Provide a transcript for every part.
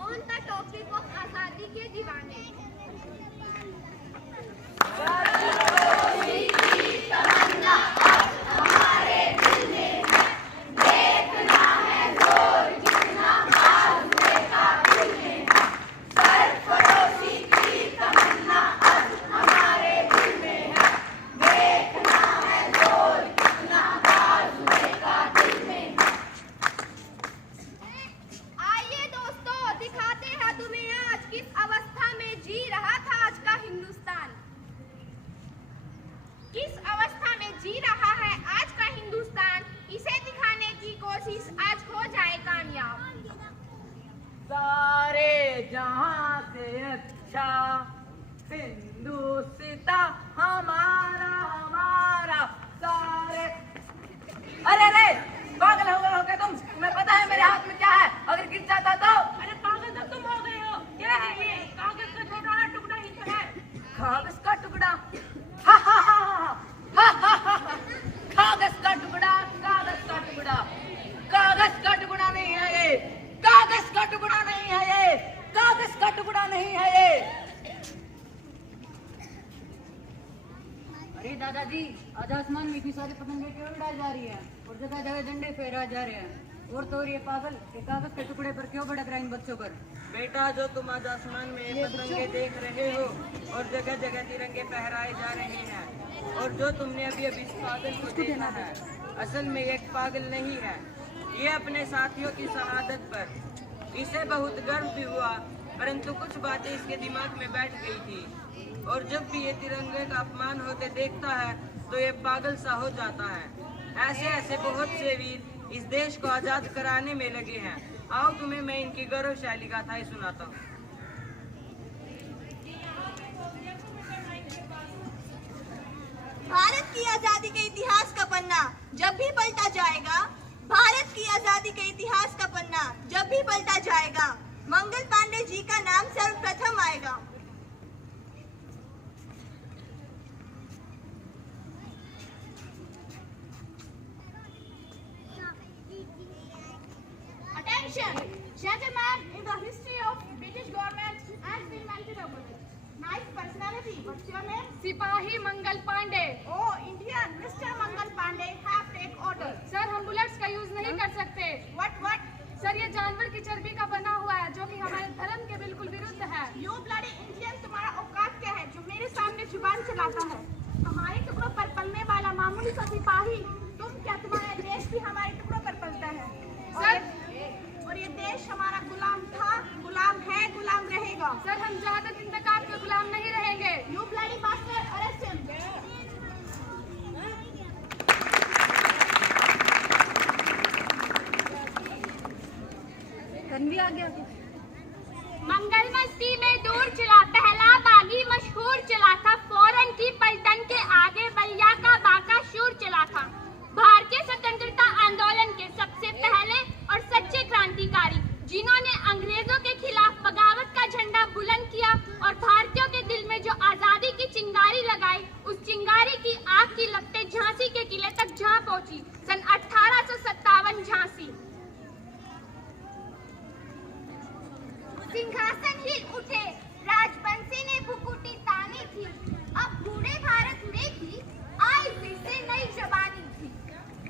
on the topic of आजादी के दीवाने। किस अवस्था में जी रहा है आज का हिंदुस्तान, इसे दिखाने की कोशिश आज हो जाए कामयाब। सारे जहां से अच्छा हिंदुस्तान हमारा हमारा सारे। अरे अरे पागल हो गए तुम? तुम्हें पता है मेरे हाथ में क्या है? अगर गिर जाता तो? अरे पागल तो तुम हो गए हो। क्या है ये? कागज का छोटा सा टुकड़ा ही तो है। कागज का टुकड़ा? हा हा हा हा हा हा हा। कागज का टुकड़ा, कागज का टुकड़ा, कागज का टुकड़ा नहीं है ये, कागज का टुकड़ा नहीं है ये, कागज का टुकड़ा नहीं है ये। अरे दादाजी, आज आसमान में इतनी सारी पतंगे क्यों उड़ाई जा रही है और जगह जगह झंडे फहराए जा रहे हैं? और ये पागल के कागज के टुकड़े पर क्यों भड़क रहे हैं इन बच्चों पर? बेटा, जो तुम आज आसमान में ये पतंगे देख रहे हो और जगह जगह तिरंगे फहराए जा रहे हैं, और जो तुमने अभी इस पागल को देखा है, असल में एक पागल नहीं है। ये अपने साथियों की शहादत पर इसे बहुत गर्व भी हुआ, परंतु कुछ बातें इसके दिमाग में बैठ गई थी, और जब भी ये तिरंगे का अपमान होते देखता है तो ये पागल सा हो जाता है। ऐसे ऐसे बहुत से वीर इस देश को आजाद कराने में लगे हैं। आओ तुम्हें मैं इनकी गौरवशाली गाथाएं सुनाता हूँ। भारत की आजादी के इतिहास का पन्ना जब भी पलटा जाएगा, भारत की आजादी के इतिहास का पन्ना जब भी पलटा जाएगा, मंगल पांडे जी का नाम सर्वप्रथम आएगा। Attention, gentlemen, in the history of British government has been invented a bullet. Nice personality. What's your name? सिपाही Mangal Pandey. Oh, Indian, Mr. Mangal Pandey have take order. Sir, हम बुलेट्स का यूज नहीं कर सकते। What? सर, ये जानवर की चर्बी का बना हुआ है जो कि हमारे धर्म के बिल्कुल विरुद्ध है। You bloody Indian, तुम्हारा औकात क्या है जो मेरे सामने जुबान चलाता है? हमारे टुकड़ों पर पलने वाला मामूली सा सिपाही, तुम क्या, तुम्हारा देश भी हमारे टुकड़ों पर पलता है? और ये देश हमारा गुलाम था, गुलाम है, गुलाम रहेगा। सर, हम जहाँ तक इंतकाम के गुलाम नहीं रहेंगे। You bloody bastard, arrest him. Tanvi आ गया। मंगल मस्ती में दूर चला, पहला बागी मशहूर चला था, फौरन की पलटन के आगे बलिया का बाका शूर चला था। भारतीय स्वतंत्रता आंदोलन के सबसे पहले और सच्चे क्रांतिकारी, जिन्होंने अंग्रेजों के खिलाफ बगावत का झंडा बुलंद किया और भारतीयों के दिल में जो आजादी की चिंगारी लगाई, उस चिंगारी की आग की लपटें झांसी के किले तक जा पहुंची। सन 1857 झांसी। सिंहासन ही उठे, राजबंसी ने भुकुटी तानी थी, अब बूढ़े भारत में भी आई फिर से नई जवानी थी।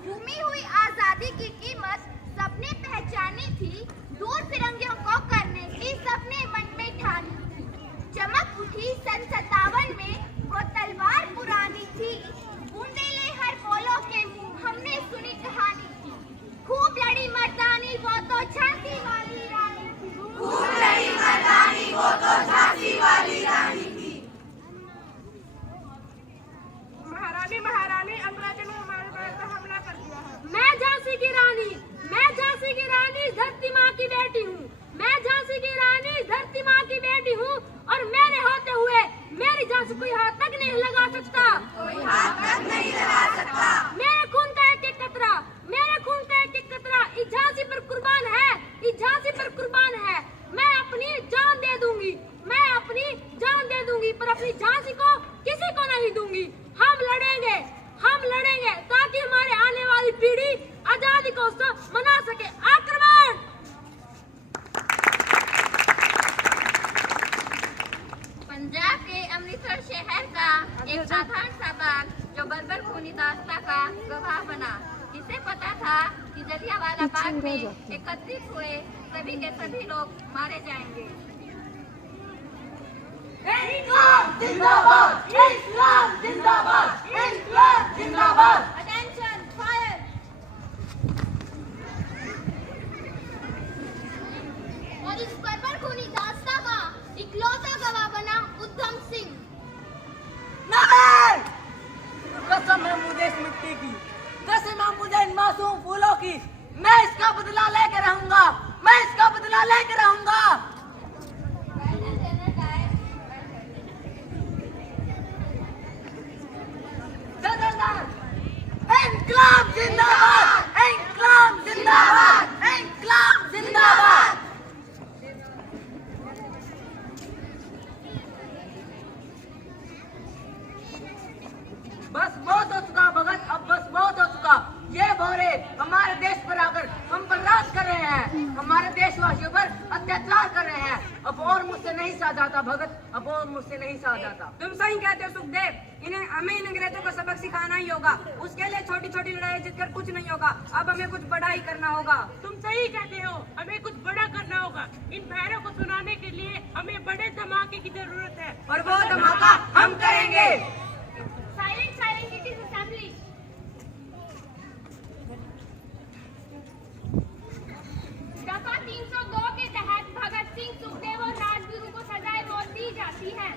घूमी हुई आजादी की कीमत सबने पहचानी थी, दूर फिरंगियों को करने की सबने मन में ठानी थी। चमक उठी सन 57 में, वो तलवार पुरानी थी, बूंदेले हर बोलो के मुंह हमने सुनी कहानी थी। खूब लड़ी मर्दानी वो तो झांसी वाली रानी थी, खूब लड़ी मर्दानी वो तो झांसी वाली रानी थी। महारानी अंग्रेजों ने हमारे पर हमला कर दिया है। मैं झांसी की रानी, मैं झांसी की रानी, धरती माँ की बेटी हूँ। मैं झांसी की रानी, धरती माँ की बेटी हूँ, और मेरे होते हुए मेरी झांसी कोई हाथ तक नहीं लगा सकता, कोई हाथ तक नहीं लगा सकता। मेरे खून का एक एक कतरा, मेरे खून का एक एक कतरा इस झांसी पर कुर्बान है, इस झांसी पर कुर्बान है। मैं अपनी जान दे दूंगी, मैं अपनी जान दे दूंगी, पर अपनी झांसी को किसी को नहीं दूंगी। हम लड़ेंगे, हम लड़ेंगे ताकि हमारे आने वाली पीढ़ी आजादी को मना सके। आक्रमण! बना। इसे पता था कि जलियांवाला बाग में एकत्रित हुए सभी के सभी लोग मारे जाएंगे। इंकलाब जिंदाबाद! इंकलाब जिंदाबाद! इंकलाब जिंदाबाद! Attention fire. और इस बर्बर खूनी दास्ता का इकलौता गवाह बना उधम सिंह। नहीं! कसम है मुझे इस मिट्टी की, कसम है मुझे इन मासूम फूलों की। मैं इसका बदला लेकर रहूंगा, मैं इसका बदला लेकर रहूंगा। इंकलाब जिंदाबाद! इंकलाब जिंदाबाद! इंकलाब जिंदाबाद! बस बहुत हो चुका भगत, अब बस बहुत हो चुका। ये भोरे हमारे देश पर आकर हम पर राज कर रहे हैं, हमारे देशवासियों पर अत्याचार कर रहे हैं। अब और मुझसे नहीं सहा जाता भगत, अब और मुझसे नहीं सहा जाता। तुम सही कहते हो सुखदेव, हमें इन अंग्रेजों को सबक सिखाना ही होगा। उसके लिए छोटी छोटी लड़ाई जीतकर कुछ नहीं होगा, अब हमें कुछ बड़ा ही करना होगा। तुम सही कहते हो, हमें कुछ बड़ा करना होगा। इन पैरों को सुनाने के लिए हमें बड़े धमाके की जरूरत है, और वो धमाका हम करेंगे। Silent silent, it is assembly. दफा 302 के तहत भगत सिंह, सुखदेव और राजगुरु को सजाएं मौत दी जाती है।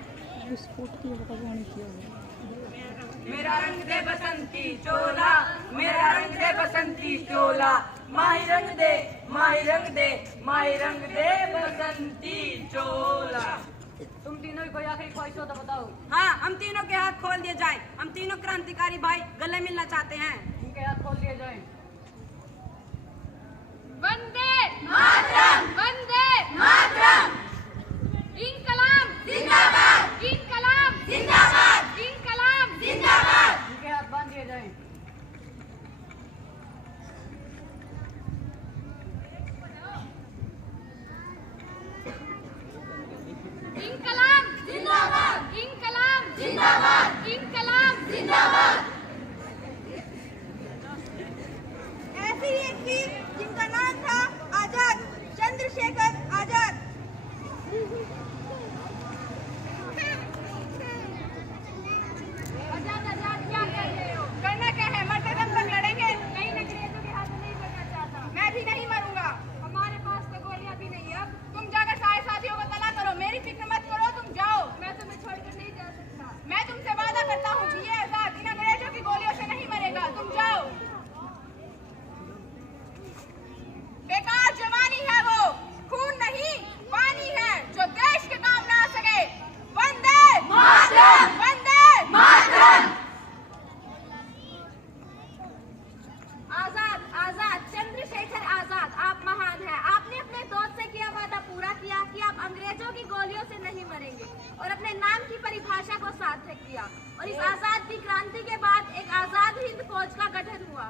मेरा रंग दे बसंती चोला, मेरा रंग दे बसंती चोला, माही रंग दे, माही रंग दे, माही रंग दे बसंती चोला। तुम तीनों की कोई आखिरी ख्वाहिश हो तो बताओ। हाँ, हम तीनों के हाथ खोल दिए जाए। हम तीनों क्रांतिकारी भाई गले मिलना चाहते हैं। इनके हाथ खोल दिए जाए। वंदे मातरम, वंदे मातरम। इंकलाब जिंदाबाद, इंकलाब जिंदाबाद, इंकलाब जिंदाबाद। इनके हाथ बांध दिए जाए। इंकलाब जिंदाबाद, इंकलाब जिंदाबाद, इंकलाब जिंदाबाद। ऐसी ही एक थी जिनका नाम था आजाद, चंद्रशेखर आजाद। आजाद आजाद क्या कर रहे हो? करना क्या है, मरते दम तक लड़ेंगे। नहीं, अंग्रेजों के हाथ में नहीं मरना चाहता। मैं भी नहीं मरूंगा। हमारे पास तो गोलियां भी नहीं है। अब तुम जाकर सारे साथियों को तला करो, मेरी फिक्र मत करो, तुम जाओ। मैं तुम्हें छोड़कर नहीं जा सकता। मैं तुमसे वादा करता हूँ कि ये आजाद इन अंग्रेजों की गोलियों से नहीं मरेगा, तुम जाओ। बेकार जवानी है वो, खून नहीं पानी है जो देश के काम ना आ सके। वंदे मातरम, वंदे मातरम। आजाद आजाद, चंद्रशेखर आजाद, आप महान हैं। आपने अपने दोस्त से किया वादा पूरा किया कि आप अंग्रेजों की गोलियों से नहीं मरेंगे और अपने नाम की परिभाषा को सार्थक किया। और इस आजाद की क्रांति के बाद एक आजाद हिंद फौज का गठन हुआ।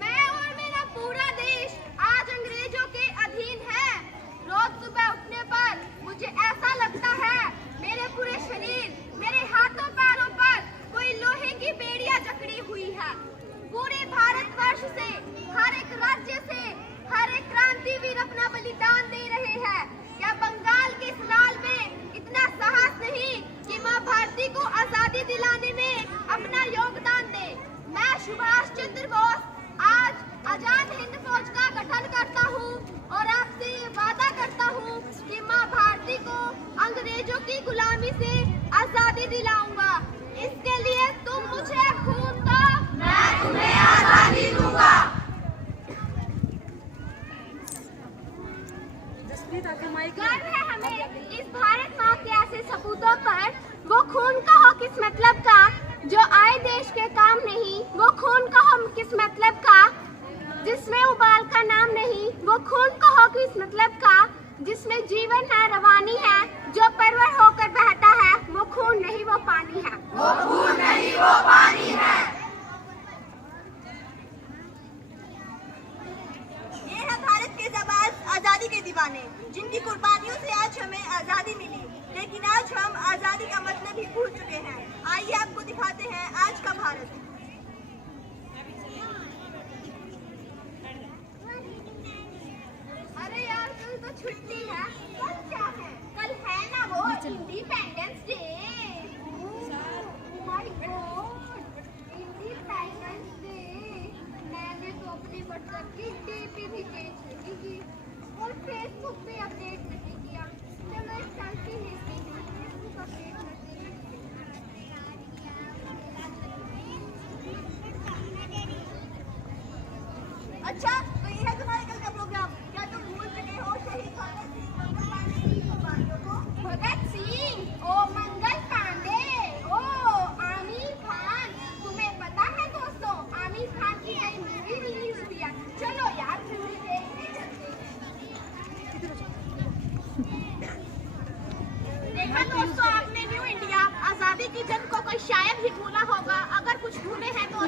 मैं और मेरा पूरा देश आज अंग्रेजों के अधीन है। रोज सुबह उठने पर मुझे ऐसा लगता है मेरे पूरे शरीर, मेरे हाथों पैरों पर कोई लोहे की बेड़ियां जकड़ी हुई है। पूरे भारतवर्ष से, हर एक राज्य से, हर एक क्रांतिवीर अपना बलिदान दे रहे हैं। क्या बंगाल के इस लाल में इतना साहस नहीं कि मां भारती को आजादी दिलाने में अपना योगदान दे? मैं सुभाष चंद्र बोस आज आजाद हिंद फौज का गठन करता हूँ और आपसे ये वादा करता हूँ कि मां भारती को अंग्रेजों की गुलामी से आजादी दिलाऊंगा। इसके लिए तुम मुझे खून दो, मैं तुम्हें आजादी दूंगा। गर्व है हमें इस भारत माँ के ऐसे सपूतों पर। वो खून का हो किस मतलब का जो आए देश के काम नहीं, वो खून का हो किस मतलब का जिसमें उबाल का नाम नहीं, वो खून का हो किस मतलब का जिसमें जीवन है, रवानी है, जो परवर होकर बहता है। वो खून नहीं वो पानी है, वो खून नहीं वो पानी है। ये है भारत के जाबाज आजादी के दीवाने, जिनकी कुर्बानियों से आज हमें आजादी मिली। लेकिन आज हम आजादी का मतलब ही भूल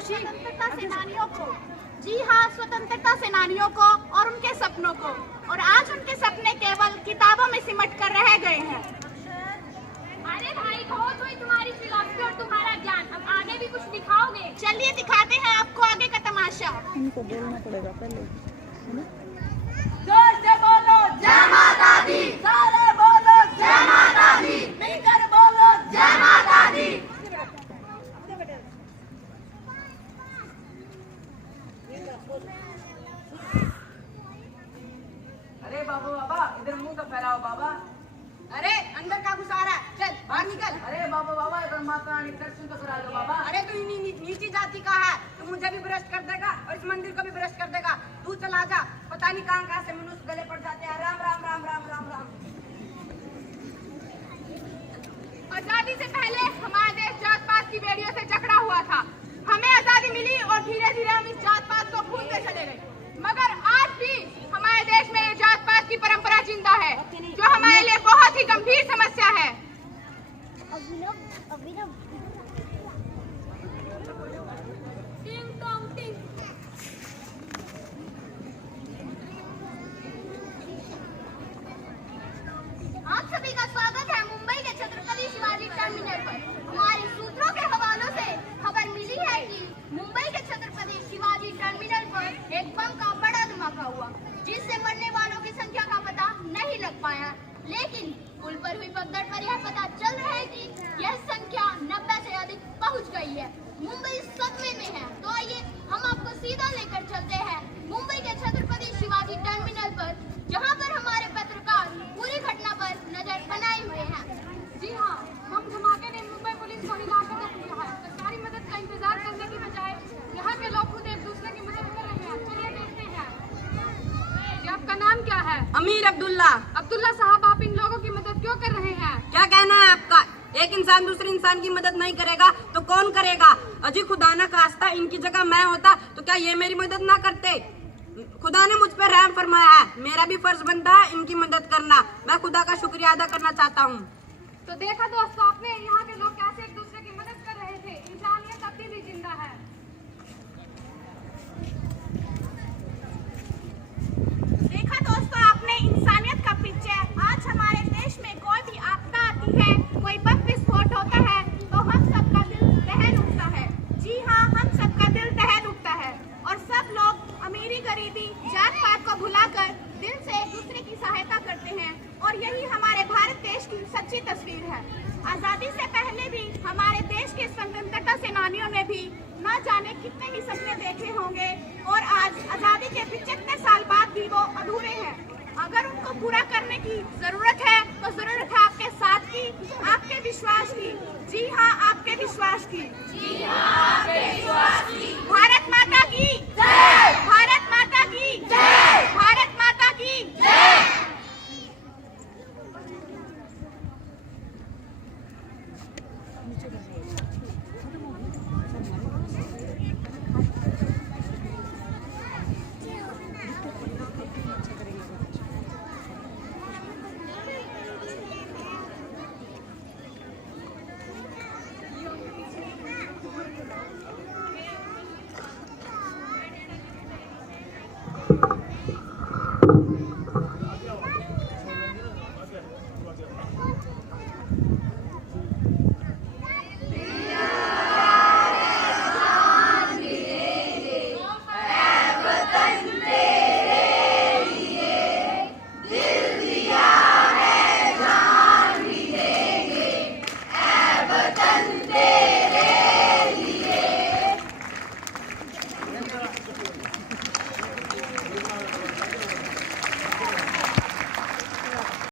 स्वतंत्रता सेनानियों को, जी हाँ, स्वतंत्रता सेनानियों को और उनके सपनों को। और आज उनके सपने केवल किताबों में सिमट कर रह गए हैं। अरे भाई, बहुत हुई तुम्हारी फिलॉसफी और तुम्हारा ज्ञान, अब आगे भी कुछ दिखाओगे? चलिए दिखाते हैं आपको आगे का तमाशा। जोर से बोलो जय माता दी, सारे बोलो जय माता दी, मिलकर बोलो जय माता दी। अरे बाबू बाबा, इधर मुंह तो फैलाओ बाबा। अरे अंदर का घुसा रहा है, चल बाहर निकल। अरे बाबा बाबा, इधर माता रानी दर्शन तो करा दो बाबा। अरे तू नीची जाति का है, तू मुझे भी भ्रष्ट कर देगा और इस मंदिर को भी भ्रष्ट कर देगा। तू चला जा, पता नहीं कहाँ से मनुष्य गले पड़ जाते हैं। राम राम राम राम राम राम। आजादी से पहले हमारा देश जात पात की बेड़ियों से जकड़ा हुआ था। हमें आजादी मिली और धीरे धीरे हम इस जात पात को भूलते चले गए। मगर आज भी हमारे देश में ये जात पात की परंपरा जिंदा है, जो हमारे लिए बहुत ही गंभीर समस्या है। आप सभी का स्वागत है मुंबई के छत्रपति शिवाजी टर्मिनल पर। हमारे सूत्रों के हवालों से खबर मिली है कि मुंबई के छत्रपति शिवाजी टर्मिनल पर एक बम का बड़ा धमाका हुआ, जिससे मरने वालों की संख्या का पता नहीं लग पाया। लेकिन पुल पर हुई भगदड़ पर यह पता चल रहा है कि यह संख्या 90 से अधिक पहुंच गई है। मुंबई सदमे में है। तो आइए हम आपको सीधा लेकर चलते हैं मुंबई के छत्रपति शिवाजी टर्मिनल पर, जहां पर हमारे पत्रकार पूरी घटना पर नजर बनाए हुए हैं। जी हाँ, बम धमाके ने मुंबई पुलिस को हिलाकर रख दिया है। सरकारी मदद का इंतजार करने की बजाय यहाँ के लोग खुद एक दूसरे की मदद कर रहे हैं। चलिए देखते हैं। जी, आपका नाम क्या है? अमीर अब्दुल्ला। अब्दुल्ला साहब, आप इन लोगों की मदद क्यों कर रहे हैं? क्या कहना है आपका? एक इंसान दूसरे इंसान की मदद नहीं करेगा तो कौन करेगा? अजी खुदा ना खास्ता इनकी जगह मैं होता तो क्या ये मेरी मदद ना करते? खुदा ने मुझ पर रहम फरमाया है, मेरा भी फर्ज बनता है इनकी मदद करना। मैं खुदा का शुक्रिया अदा करना चाहता हूँ। तो देखा दोस्तों आपने, यहाँ के लोग कैसे एक दूसरे की मदद कर रहे थे। इंसानियत अभी भी जिंदा है। देखा दोस्तों आपने इंसानियत का पिक्चर। आज हमारे देश में कोई भी आपदा आती है, कोई बम विस्फोट होता है, तो हम सबका दिल दहल उठता है। जी हाँ, हम सबका दिल दहल उठता है और सब लोग अमीरी गरीबी जात पात को भुलाकर दिल से एक दूसरे की सहायता करते हैं। और यही हमारे भारत देश की सच्ची तस्वीर है। आजादी से पहले भी हमारे देश के स्वतंत्रता सेनानियों ने भी न जाने कितने ही सपने देखे होंगे और आज आजादी के 75 साल बाद भी वो अधूरे हैं। अगर उनको पूरा करने की जरूरत है तो जरूरत है आपके साथ की, आपके विश्वास की। जी हाँ, आपके विश्वास की। जी हाँ, आपके विश्वास की।